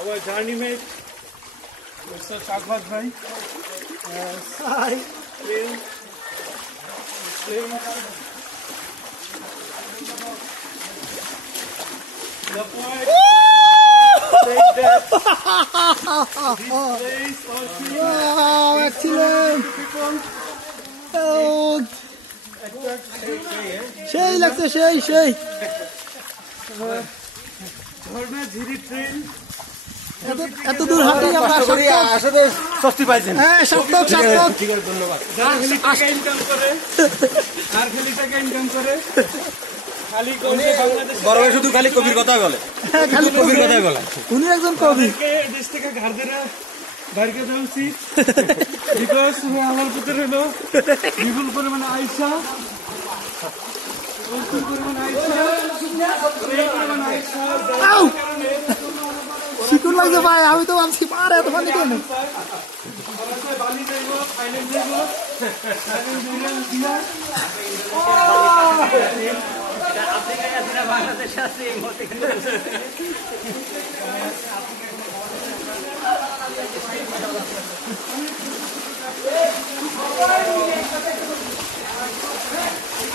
our journey mate, Mr. Shakbaz Bhai. Hi. The point says that this place also Wow, excellent! Oh, সেই লাগছে সেই সেই ঝর্ণা ঝিরি train এত দূর হাঁটি আমরা আসলে স্বস্তি পাইছেন। হ্যাঁ সার্থক সার্থক ঠিক আছে, ধন্যবাদ। টাকা ইনকাম করে আর খালি টাকা ইনকাম করে খালি কোনে বাংলাদেশ বড় ভাই শুধু খালি কবির কথাই বলে, খালি কবির কথাই বলে। উনি একজন কবি দেশ থেকে ঘর ধরে বাইরে দেওয়া উচিত বিকজ আমার ভিতরে হলো বিপুল পরিমাণে আইসা প্রচুর পরিমাণে আইসা আউ! শিকুন লাগছে ভাই আমি তো ভাবছি পারে এত পানি কেন বালি যাইব থাইল্যান্ড যাইব বাংলাদেশে আছে এই মতে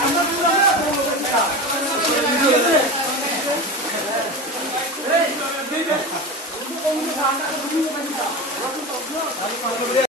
আমরা